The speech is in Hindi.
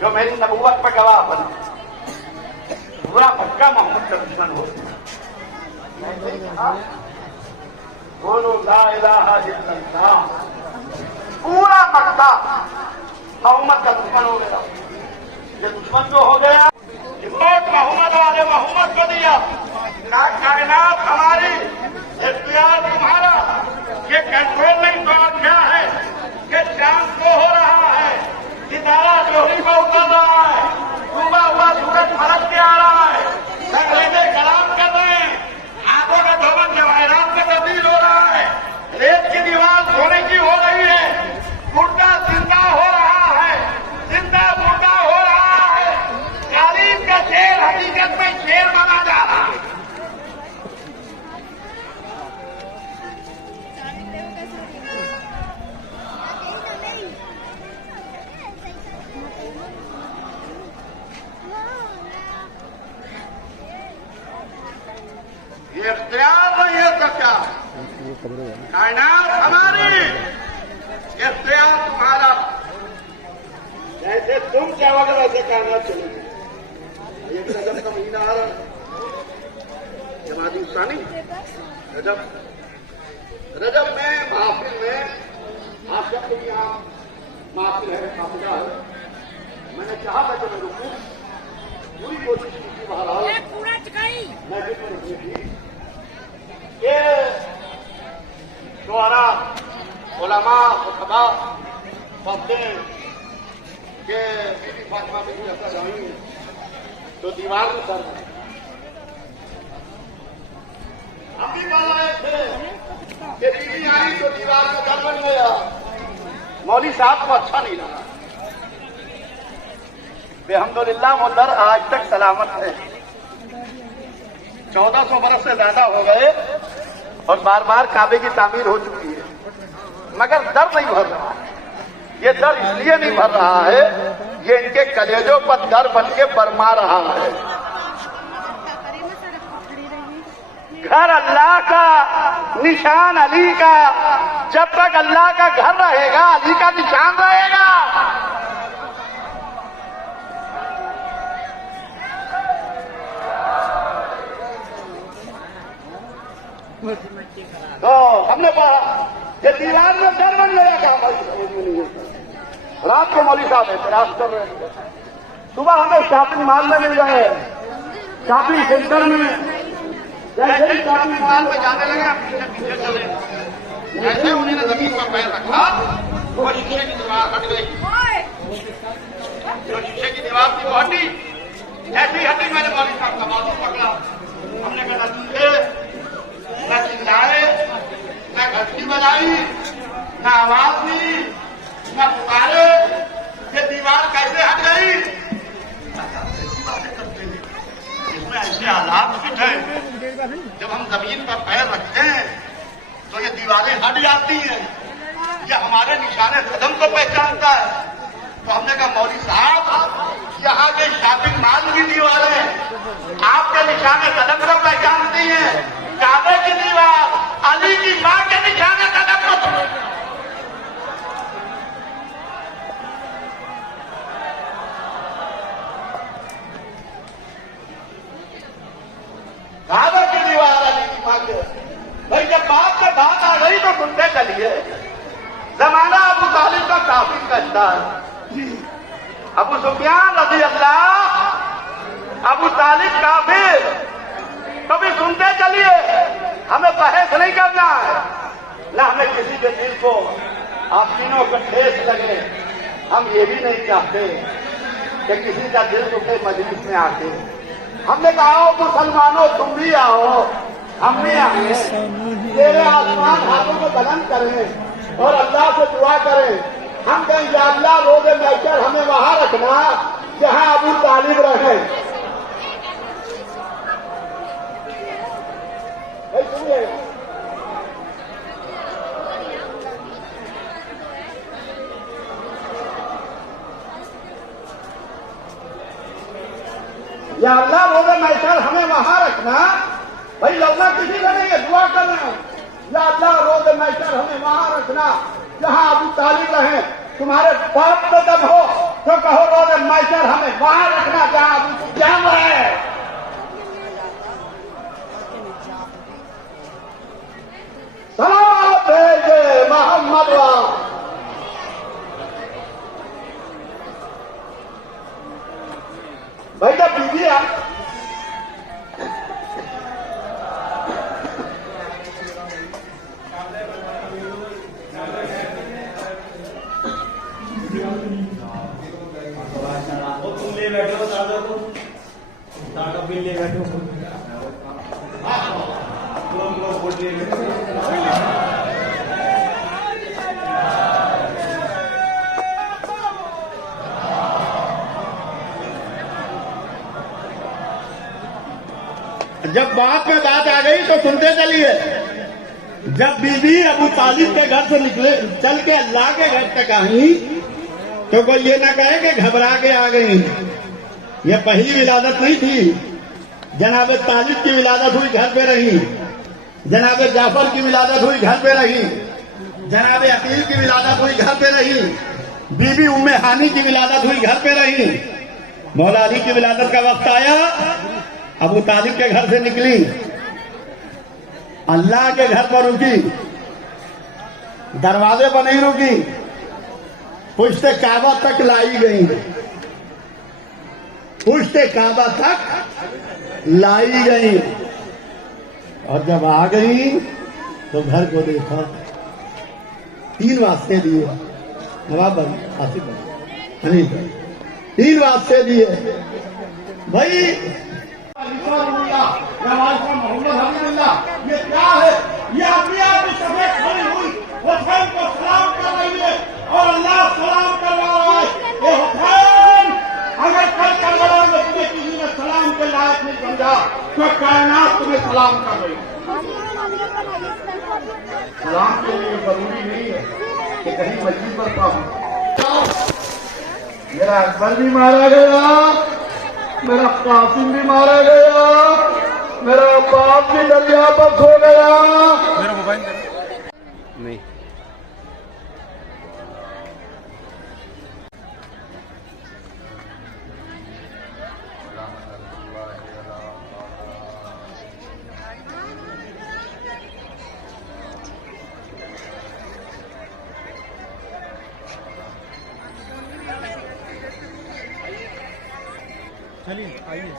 जो मेरी नबूवत पर गवाह बना, पूरा पक्का मोहम्मद का दुश्मन हो। बोलो ला इलाहा इल्लल्लाह, पूरा मक्का मोहम्मद का दुश्मन हो गया। ये दुश्मन जो हो गया, रिपोर्ट मोहम्मद वाले मोहम्मद को दिया, कायनात हमारी, इख्तियार तुम्हारा, ये कंट्रोलिंग गॉड क्या है, ये चांद को हो रहा है, सितारा जोहरी को उतर रहा है, डूबा हुआ सूरज फलक के आ रहा है, अंग्रेजे कलाम कर रहे हैं, आंखों का धोवन जवाहरात में तब्दील हो रहा है, रेत की दीवार सोने की हो रही है, मुर्दा जिंदा हो रहा है, जिंदा मुर्दा हो रहा है, कालीन का शेर हकीकत में शेर बना जा रहा है। ये इख्तियार नहीं है तो क्या, कायनात हमारी, इख्तियार तुम्हारा। जैसे तुम चाहोगे वैसे कायनात चलेगी। एक रजब का महीना आ रहा है, जमादी सानी रजब, रजब में महफिल में आप सबको यहाँ महफिल है, काफिला है। मैंने चाहा था कि मैं रुकूं, पूरी कोशिश की बहरहाल मैं भी रुकी थी। ये शुअरा, उलमा, खुतबा पढ़ते हैं कि बीबी फातिमा बिन ऐसा जानी तो दीवार में सर हम भी पढ़ रहे थे कि बीबी आई तो दीवार में सर बन गया। मौली साहब को अच्छा नहीं लगा। अल्हम्दुलिल्लाह वो दर आज तक सलामत है। 1400 बरस से ज्यादा हो गए और बार बार काबे की तामीर हो चुकी है, मगर दर नहीं भर रहा है। ये दर इसलिए नहीं भर रहा है, ये इनके कलेजों पर दर बन के बरमा रहा है। घर अल्लाह का, निशान अली का। जब तक अल्लाह का घर रहेगा, अली का निशान रहेगा। तो हमने कहा ये दीवार में डर बन गया था। रात को मौली साहब एतराज कर रहे थे, सुबह हमें शॉपिंग मॉल में मिल गए, शॉपिंग सेंटर में। जैसे ही शॉपिंग मॉल में जाने लगे, पीछे चले, जैसे उन्होंने जमीन पर पैर रखा वो शीशे की दीवार हट गई। जो शीशे की दीवार थी वो हटी, ऐसी हटी मैंने मौली साहब का बाजू पकड़ा। हमने कहा न चिल्लाए, न घंटी बजाई, न आवाज दी, न पुकारे, ये दीवार कैसे हट गई? ऐसी बातें करते हैं, इसमें ऐसे हालात फिट है, जब हम जमीन पर पैर रखते हैं तो ये दीवारें हट जाती हैं। ये हमारे निशाने कदम को पहचानता है। तो हमने कहा मौली साहब, यहाँ के शॉपिंग मॉल की दीवारें आपके निशाने कदम को पहचानती हैं। काबे की दीवार अली की मां के निशाने कदम को, काबे की दीवार अली की मां के। भाई जब बात में बात आ गई तो सुनते चलिए। जमाना अबू तालिब का काफी कहता है, अबू सुफियान रज़ी अल्लाह, अबू तालिब काफिर। कभी सुनते चलिए, हमें बहस नहीं करना है, न हमें किसी के दिल को आस्तीनों को ठेस लगे। हम ये भी नहीं चाहते कि किसी का दिल दुखे मजलिस में आके। हमने कहा आओ मुसलमानों, तुम भी आओ, हम भी आए, तेरे आसमान हाथों को बुलंद करें और अल्लाह से दुआ करें। हम कहें या अल्लाह रोज़े महशर हमें वहां रखना जहां अबू तालिब रहे। सुनिए, या अल्लाह रोज़े महशर हमें वहां रखना। भाई लौला किसी का नहीं है, दुआ करना है। या अल्लाह रोज़े महशर हमें वहां रखना जहां अबू तालिब रहे। तुम्हारे बाप में दम हो तो कहो रोज़े मास्टर हमें वहां रखना जहां उनको जाम है। सलाम भेजे मोहम्मद भाई जब बीवी आप तुम ले बैठो दादा को दादा बिल ले बैठो वोट ले बैठो। जब बात में बात आ गई तो सुनते चलिए। जब बीबी अबू तालिब के घर से निकले चल के अल्लाह के घर तक आई तो कोई ये ना कहे कि घबरा के आ गई। ये पहली विलादत नहीं थी। जनाब तालिब की विलादत हुई घर पे रही, जनाब जाफर की विलादत हुई घर पे रही, जनाब अकील की विलादत हुई घर पे रही, बीबी उम्मे हानी की विलादत हुई घर पे रही। मौला अली की विलादत का वक्त आया, अबू तालिब के घर से निकली, अल्लाह के घर पर रुकी, दरवाजे पर नहीं रुकी, पुश्ते काबा तक लाई गई, पुश्ते काबा तक लाई गई। और जब आ गई तो घर को देखा, 3 वास्ते दिए नवाब भाई, आसिफ भाई, हनीफ भाई, 3 वास्ते दिए भाई। मोहम्मद हबीबुल्लाह, ये क्या है? ये अपने आप ही सफेद खड़ी हुई हुसैन को सलाम कर रही है और अल्लाह सलाम करवा रहा है। ये हुसैन, अगर कल करबला में तुम्हें किसी ने सलाम के लायक नहीं समझा तो कायनात तुम्हें सलाम कर रही है। सलाम के लिए जरूरी नहीं है कि कहीं मस्जिद पर पाऊं। मेरा अकबर भी मारा गया, मेरा कासिम भी मारा गया, मेरा बाप भी दरिया पर खो गया। मेरा मोबाइल नहीं चलिए आइए।